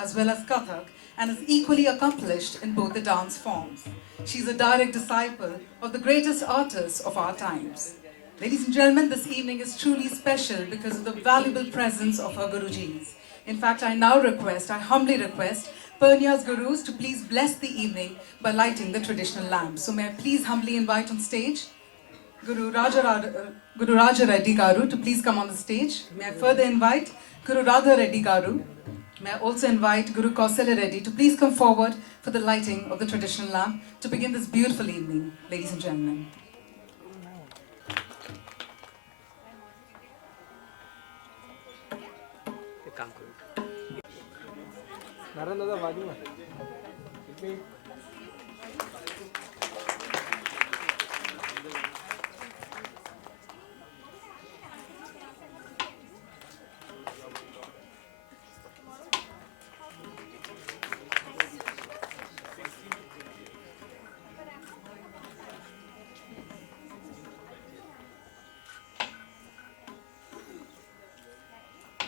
as well as Kathak and is equally accomplished in both the dance forms. She's a direct disciple of the greatest artists of our times. Ladies and gentlemen, this evening is truly special because of the valuable presence of her Gurujis. In fact, I humbly request Purnya's Gurus to please bless the evening by lighting the traditional lamp. So may I please humbly invite on stage Guru Raja Reddy Garu to please come on the stage. May I further invite Guru Radha Reddy Garu. May I also invite Guru Kausalya Reddy to please come forward for the lighting of the traditional lamp to begin this beautiful evening, ladies and gentlemen.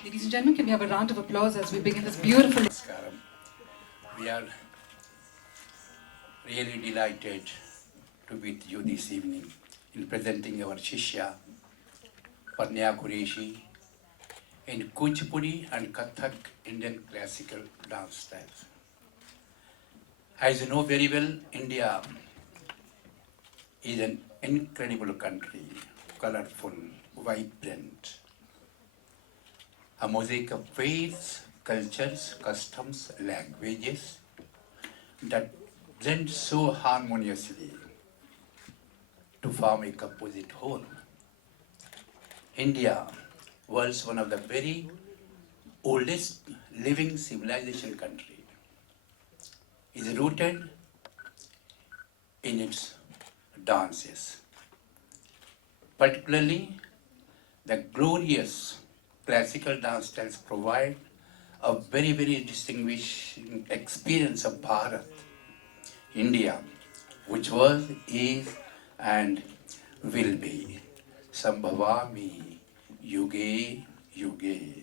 Ladies and gentlemen, can we have a round of applause as we begin this beautiful... Namaskaram. We are really delighted to be with you this evening in presenting our Shishya, Panya Qureshi, in Kuchipudi and Kathak Indian classical dance styles. As you know very well, India is an incredible country, colorful, vibrant, a mosaic of faiths, cultures, customs, languages that blend so harmoniously to form a composite whole. India, world's one of the very oldest living civilization country, is rooted in its dances, particularly the glorious classical dance styles provide a very, very distinguishing experience of Bharat, India, which was, is, and will be. Sambhavami Yuge Yuge.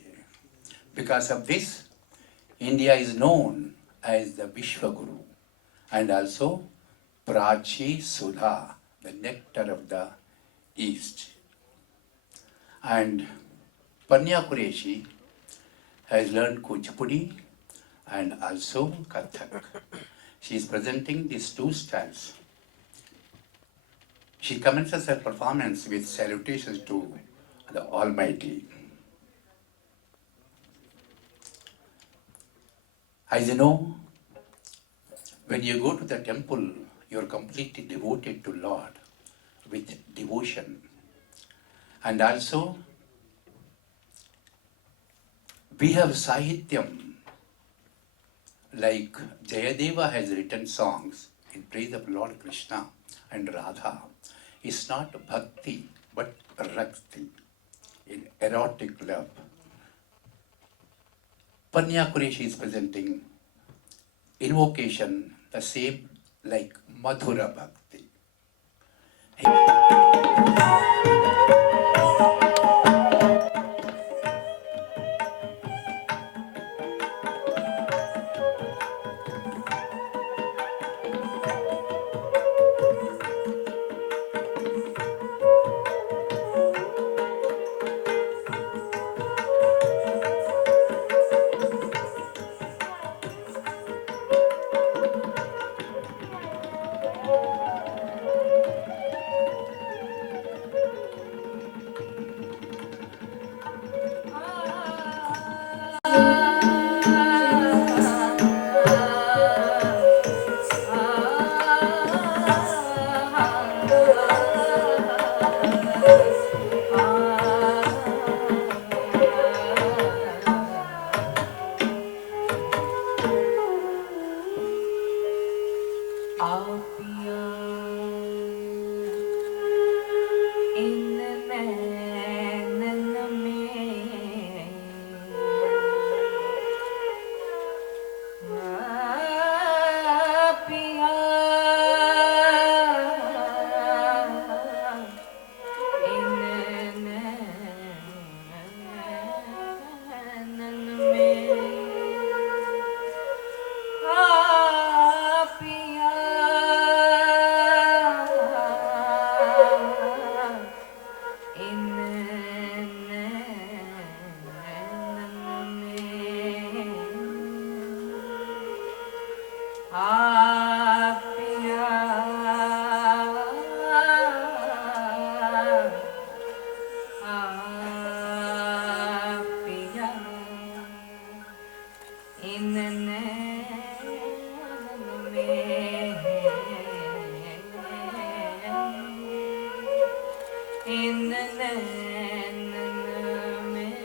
Because of this, India is known as the Vishwaguru and also Prachi Sudha, the nectar of the East. And Panya Qureshi has learned Kuchipudi and also Kathak. She is presenting these two styles. She commences her performance with salutations to the Almighty. As you know, when you go to the temple, you are completely devoted to Lord with devotion. And also, we have Sahityam, like Jayadeva has written songs in praise of Lord Krishna and Radha. It's not bhakti, but rakti, in erotic love. Panya Qureshi is presenting invocation, the same like Madhura Bhakti. पिया पिया इन नैनन में इन नैनन में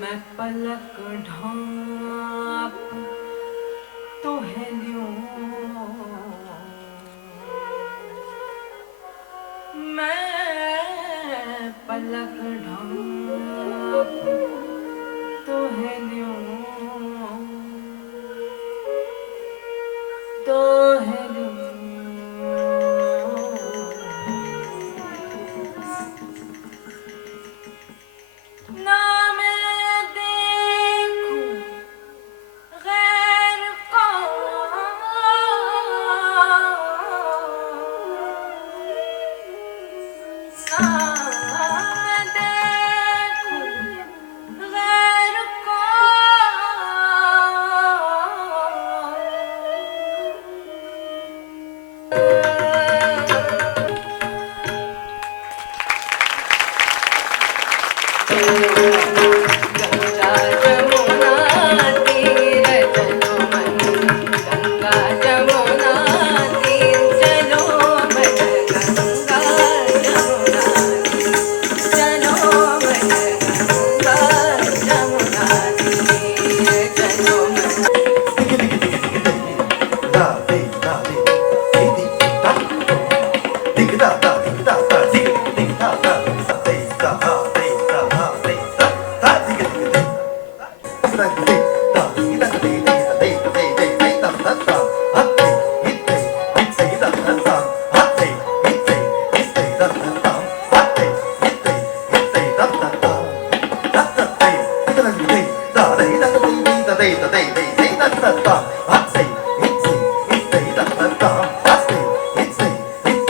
मैं पलक ढाँप तो है ल्यूं मैं पलक ढाँप तो है ल्यूं तो है ल्यूं ना मैं देखूं गैर को ना मैं देखूं गैर को गंगा जमुना तीर चलो मन गंगा जमुना तीर चलो मन गंगा जमुना चलो मन गंगा जमुना तीर चलो मन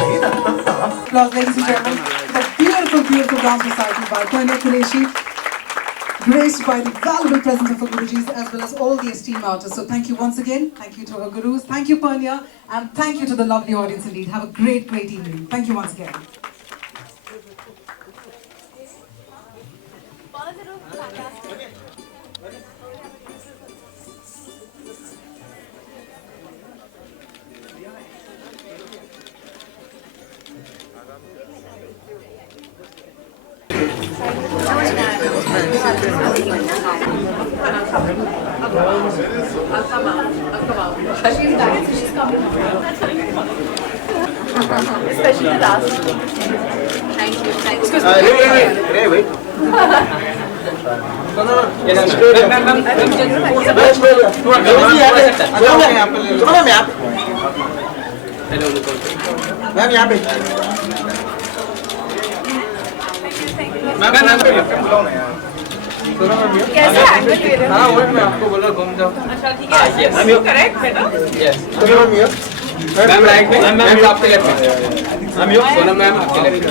Applause, ladies and gentlemen. A beautiful, beautiful dance recital by Konya Kureshi, graced by the valuable presence of her Gurujis as well as all the esteemed artists. So thank you once again. Thank you to her Gurus. Thank you, Panya. And thank you to the lovely audience indeed. Have a great, great evening. Thank you once again. Especially the last. Thank you. Thank you. Wait. Ma'am यहाँ पे कैसे handle कर रहे हो? हाँ वही मैं आपको बोला घूम जाओ अच्छा ठीक है। करेक्ट बेटा। यस मैम राइट में मैम आपके लेफ्ट में मैम यू सोनम मैम आपके लेफ्ट में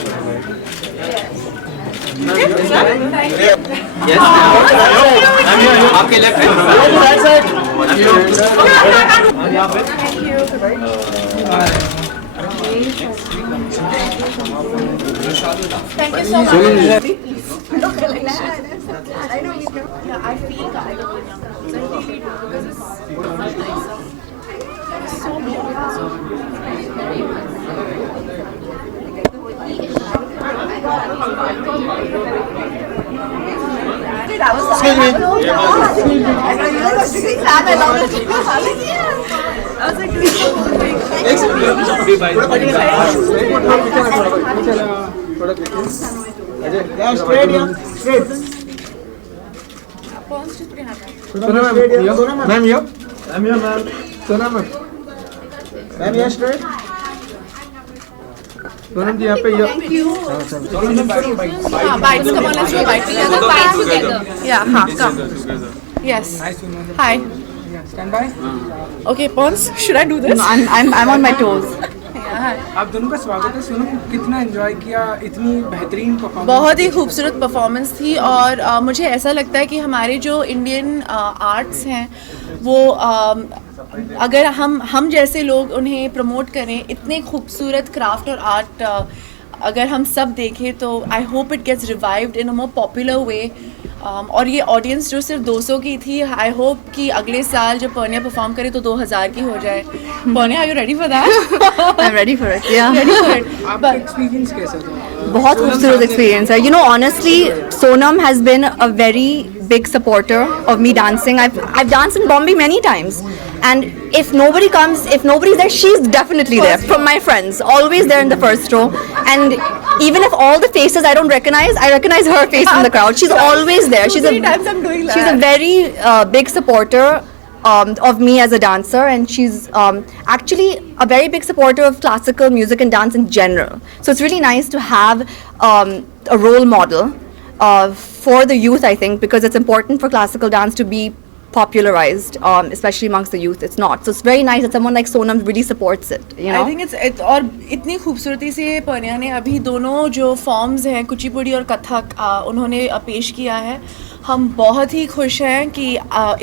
यस मैम आपके लेफ्ट में राइट साइड मैम यू यहाँ पे Thank you so much. I know you can. Yeah, I feel that. I really do because it's so beautiful. Excuse me. I was like, Sonam जी यहाँ पे ये bites. Come on, let's do a bite together. Bite together. Yeah, come. Yes. Hi. Stand by. Okay, Pons, should I do this? I'm on my toes. आप दोनों का स्वागत है। सोनम, कितना enjoy किया, इतनी बेहतरीन परफॉर्मेंस? बहुत ही खूबसूरत परफॉर्मेंस थी और मुझे ऐसा लगता है कि हमारे जो इंडियन आर्ट्स हैं वो अगर हम जैसे लोग उन्हें प्रमोट करें, इतने खूबसूरत क्राफ्ट और आर्ट अगर हम सब देखें तो I hope it gets revived in a more popular way. और ये ऑडियंस जो सिर्फ 200 की थी, आई होप कि अगले साल जब पर्निया परफॉर्म करे तो 2000 की हो जाए। Pernia, are you ready for that? I am ready for it, yeah ready for it. आपका एक्सपीरियंस कैसा था? बहुत खूबसूरत एक्सपीरियंस है। You know, honestly Sonam has been a very big supporter of me dancing. I've danced in Bombay many times, and if nobody's there, she's definitely there. From my friends, always there in the first row. And even if all the faces I don't recognize, I recognize her face in the crowd. She's always there. She's Many times I'm doing that. She's a very big supporter of me as a dancer, and she's actually a very big supporter of classical music and dance in general. So it's really nice to have a role model for the youth, I think, because it's important for classical dance to be popularized, especially amongst the youth. It's not. So it's very nice that someone like Sonam really supports it, you know. I think it's और इतनी खूबसूरती से Parnia ने अभी दोनों जो forms हैं, कुचिपुड़ी और कथक, उन्होंने पेश किया है। हम बहुत ही खुश हैं कि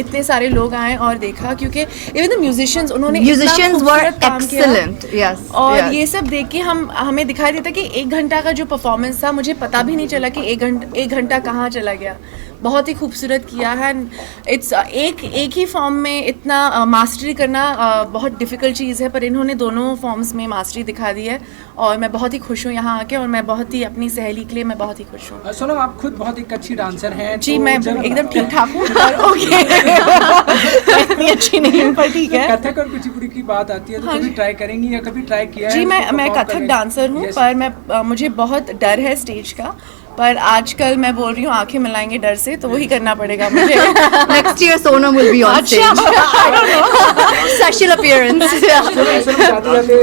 इतने सारे लोग आए और देखा, क्योंकि इवन द म्यूजिशियंस, उन्होंने Musicians were excellent. Yes. और yes. ये सब देख के हमें दिखाई देता कि 1 घंटा का जो परफॉर्मेंस था, मुझे पता भी नहीं चला कि एक घंटा कहाँ चला गया। बहुत ही खूबसूरत किया है। इट्स एक ही फॉर्म में इतना मास्टरी करना बहुत डिफ़िकल्ट चीज़ है, पर इन्होंने दोनों फॉर्म्स में मास्टरी दिखा दी है और मैं बहुत ही खुश हूँ यहाँ आके, और मैं बहुत ही अपनी सहेली के लिए मैं बहुत ही खुश हूँ। सोनम, आप खुद बहुत एक अच्छी डांसर हैं। जी, तो मैं एकदम ठीक ठाक हूँ, पर ओके इतनी अच्छी नहीं हूँ, पर ठीक है। कथक और कुचिपुड़ी की बात आती है तो कभी ट्राई करेंगी या कभी ट्राई किया है? जी, मैं कथक डांसर हूँ, पर मुझे बहुत डर है स्टेज का, पर आजकल मैं बोल रही हूँ आंखें मिलाएंगे डर से, तो वही करना पड़ेगा मुझे। Next year Sonam will be on stage. Special appearance. जाते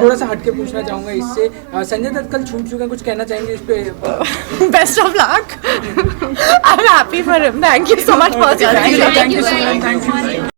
थोड़ा सा हटके पूछना चाहूंगा इससे, संजय दत्त कल छूट चुके हैं, कुछ कहना चाहेंगे इस पे? Best of luck. I am happy for him. Thank you so much for thank you.